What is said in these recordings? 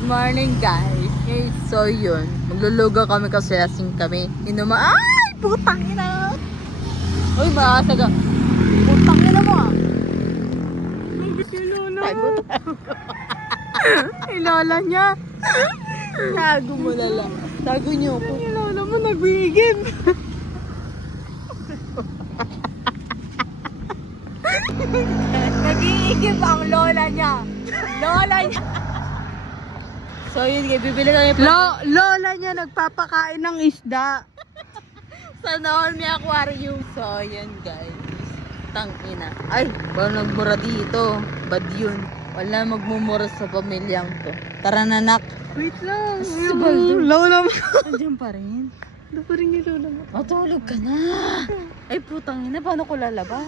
Good morning guys. Okay, so yun. Maglulugaw kami kasi lasing kami. Ay! Putang ina! Uy, maasaga. Putang ina mo ah. Ilala niya. Tago mo lala. Tago niyo ko. Ilala mo nagbigim. Nag-iigib ang lola niya. Lola niya. So yun, bibili kami lola niya nagpapakain ng isda. Sa Naolmi Aquarium. So yun guys. Tangina. Ay, baka nagmura dito. Bad yun. Wala magmumura sa pamilyang to. Tara na nak. Wait lang. Lola mo. Andiyan pa rin. Ano pa rin yung lola mo? Matulog ka na. Ay putang ina, paano ko lalabas?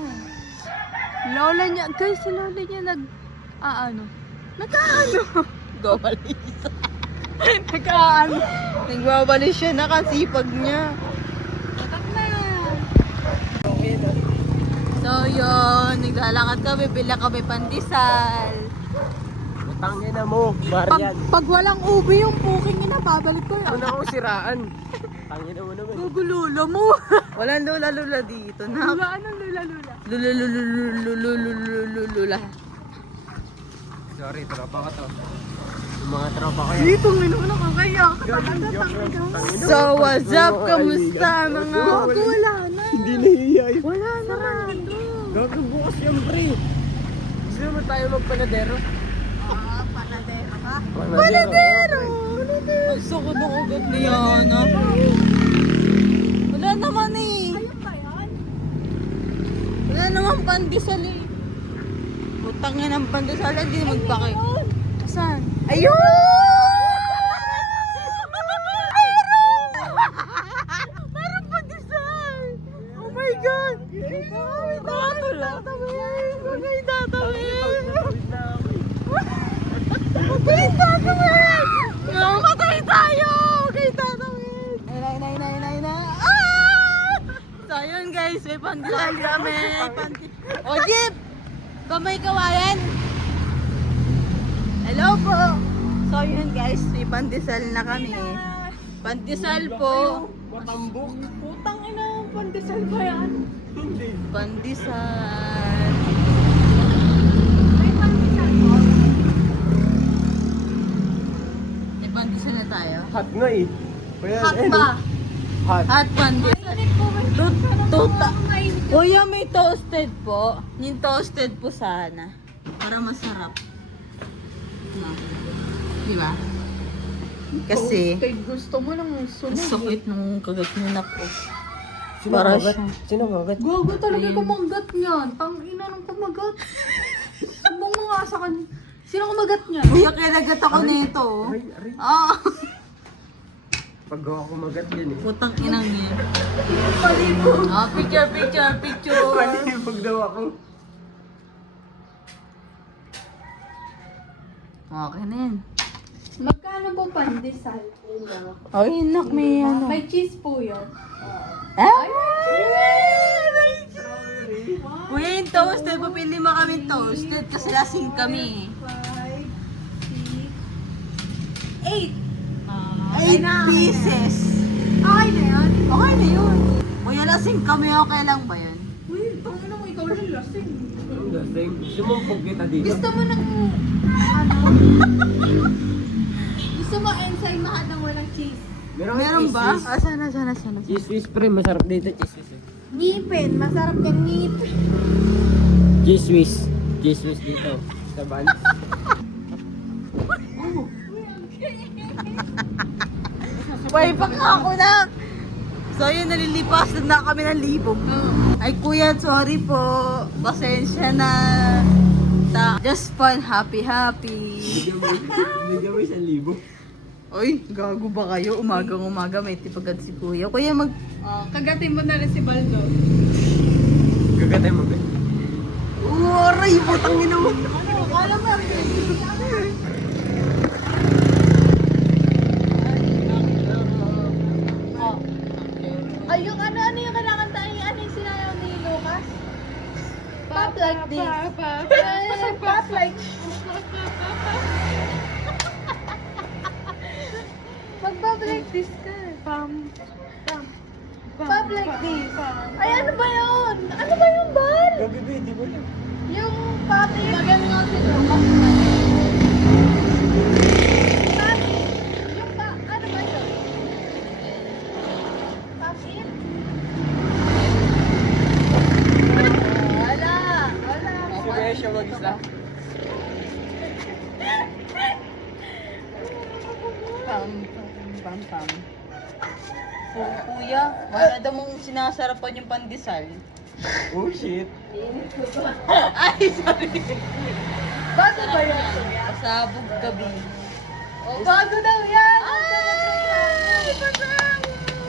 Lola niya, guys, si lola niya nag-aano. Nagwawalis. Nag-aano. Nagwawalis siya, nakasipag niya. Tatak na. Okay na. So yun, naglalakad kami, bila kami pandesal. Tangin na mo, Marian. Pag walang ubi yung puking ina, babalik ko yun. Ano akong siraan? Tangin na mo naman. Gugulula mo. Walang lula-lula dito na. Lula, anong lula-lula? Lula. Sorry, tropa ko to. Yung mga tropa ko yan. Dito, minuna ka kaya. So, what's up? Kamusta mga? Wala na. Hindi nahihiyay. Wala na. Gagabukas yung pre. Gusto naman tayo magpanadero? Panadero ka? Panadero! Gusto ko nung ugat ni Yana. Wala naman eh. Ayun ba yan? Wala naman pandesal eh. Utang yan ang pandesal. Hindi magpake. Saan? Ayun! Meron pandesal! Oh my God! May tatawin! May tatawin! May tatawin! Mamatay tayo! May tatawin! Nay! Ah! So yun guys, may pandesal kami. O Jeep! Kamay kawayan! Hello po! So yun guys, may pandesal na kami. Pandesal po. Matambok. Putang ina, pandesal ba yan? Hindi. Pandesal. May pandesal na tayo. Hot nga eh. Kaya, Hot ba? Hot. Hot pandesal. Tuta. Kuya, may toasted po. Yung toasted po sana. Para masarap. No. Di ba? Kasi, Gusto mo ng sunog. sakit nung kagat niya na po. Sino Para magat? siya. Sino magat? Gago talaga kumagat niyan. Tangina ng kumagat. Sumbong mo nga sa kanya. Sino kumagat niyan? Kuya, kaya nagat ako nito. Aray. Ah. Pag ako magat yan eh. Putang inang niya. Ah, picture. Palibog daw ako. Okay na yan. Magkano po pandesal? Oh, hinak may ano. May cheese po yun. Ah! Kuya, yung toasted. Pupili mo kami toasted kasi lasing kami. 8. 8 pieces. Okay na yan. Okay na yun. Kuya, lasing kami. Okay lang ba yun? Uy, tangina mo, ikaw lang lasing. Ang lasing. Sumumpog kita dito. Gusto mo ng, ano? Gusto mo enzyme mahal ng walang cheese? Meron ba? Ah, sana. Cheese whiz pre, masarap dito cheese whiz. Ngipin, masarap yung ngipin. Cheese whiz. Cheese whiz dito. Sa Vans. Way pa ka ako na. So yun, nalilipas na kami ng libog. Ay kuya, sorry po. Pasensya na. Just fun, happy. Bigyan mo 1,000. Uy, gago ba kayo? Umagang-umaga may tipagad si kuya. Kuya, Kagatin mo na rin si Baldo. Gagatay mo ba? Aray, putang ina mo. Ano, kala mo Ay, yung ano yung kanakantaan yung ano yung sinayaw ni Lucas? Pop like this. Pop like like this. Ay, ano ba yun? Ano ba yung bal? Gabi, babe, di ba yun? Yung papi. Lagyan nga sila. Papi. Yung ano ba yun? Papi? Wala. Wala. Si Besha mag-isa. Pam. Oh, kuya, wala daw mong sinasarapan yung pandesal. Oh, shit. Ay, sorry. Bago ba yun? Pasabog gabi. Oh, bago daw yan.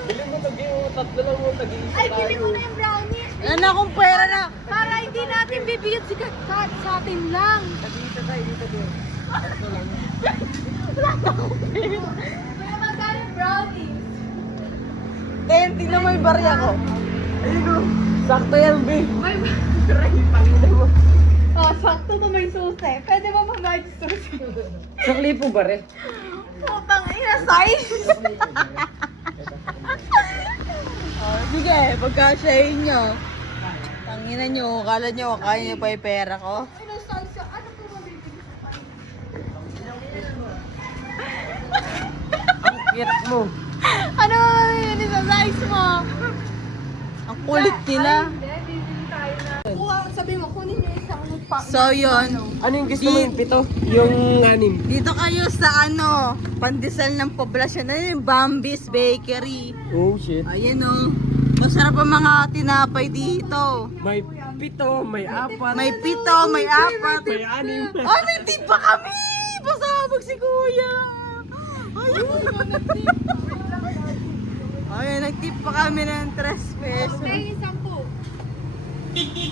Bili mo tagi mo, tatlo lang mo, tagi-isa Ay, tayo. bili mo na yung brownies. Ano akong pera na? Para hindi natin bibigyan si Kat sa atin lang. Tagi-isa tayo dito, bro. Tatlo lang. Kaya magkano yung brownies? Tingnan mo yung barya ko. Ayun o. Sakto yan, babe. May Pangina mo. Oh, sakto to may susi. Pwede ba mag susi? Sakli po ba, re? Putang ina, size. Oh, sige, pagkasyahin nyo. Tanginan nyo, kala nyo, kaya nyo pa yung pera ko. Ano size? Ano po mabibili sa Ang cute mo. Ano yun sa size mo? Ang kulit nila. Hindi, bibili tayo na. Kuha, sabi mo, kunin nyo isang pa. So, yun. Ano yung gusto mo yung pito? Yung anim. Dito kayo sa pandesal ng poblasyon. Ano yung Bambi's Bakery. Oh, shit. Ayan o. Masarap ang mga tinapay dito. May pito, may apat, May pito, may apat. may anim. Oh, nagtip pa kami! Pasabog si kuya! Ay, nagtip pa kami ng 3 pesos. Ay, 10.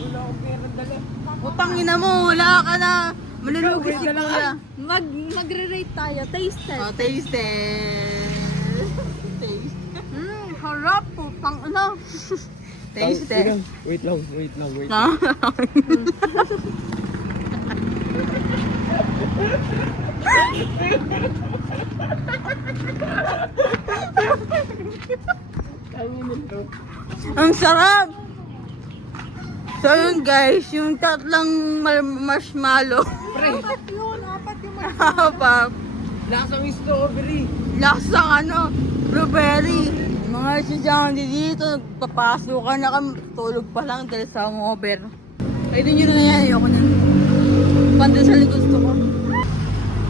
Wala akong pera dala. Utangin na mo, wala ka na. Malulugi si kuya. Magre-rate tayo. Taste test. Oh, taste test. Taste. Harap po. Pang ano? Taste test. Wait lang. No? Ang sarap! So yun guys, yung tatlong marshmallow. Apat yun. Apat yung Apa, Lasang strawberry. lasang blueberry. Mga estudyante dito, nagpapasukan na kami. Tulog pa lang dahil sa hangover. Pwede nyo na yan, ayoko na. Pandesal yung gusto ko.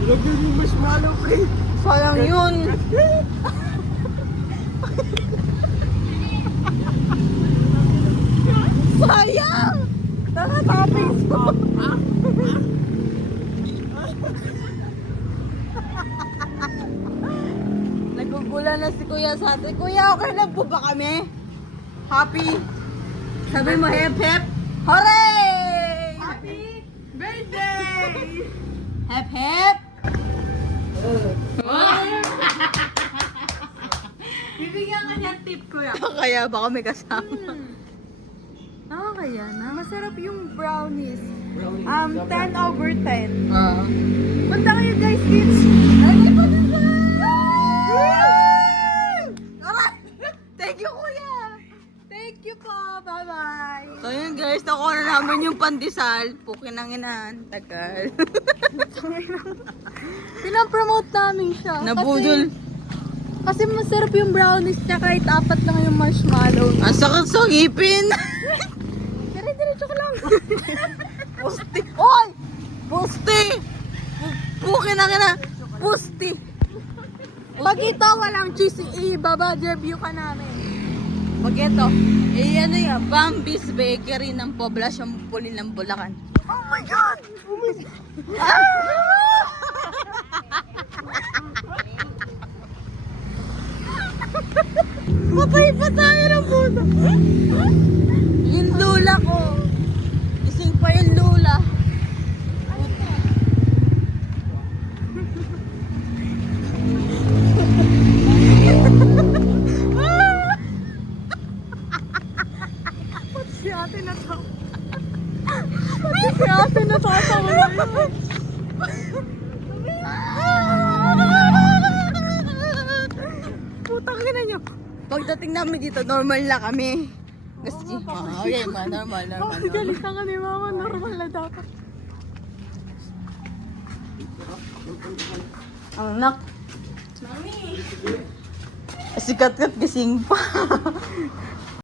Lagyan yung marshmallow, pre. Sayang yun. Sayang! Nakatapis ko. Nagugulan na si Kuya sa atin. Kuya, okay na po ba kami? Happy? Sabi mo, hep hep? Hooray! Happy birthday! Hep hep! Bibigyan ka niya tip ko yan. Kaya ba kami kasama? Kaya na. Masarap yung brownies. Brownie. 10/10. Ah. Punta kayo guys, kids. Thank you, Kuya! Thank you po. Bye-bye. So yun guys, nakuha na namin yung pandesal. Pukinanginan, tagal. Pinapromote namin siya. Nabudol. Kasi masarap yung brownies niya kahit 4 lang yung marshmallow. Ang sakit sa ngipin. Dire-diretso ko lang. Pusti. Oy! Pusti! Pukinangina. Pusti. Pag ito walang cheese, i-baba-review ka namin. Pag ito, ano yan, Bambi's Bakery ng poblasyong Pulin ng Bulacan. Oh my God! Oh my God! Patay pa tayo ng puto. Yung lula ko. Gising pa yung lula. Si ate na to. Si ate na to. Putang ina nyo. Pagdating namin dito, normal na kami. Gusto okay ma, normal. Galit na kami, mama. Normal na dapat. Ang nak. Mami! Sikat-kat gising pa.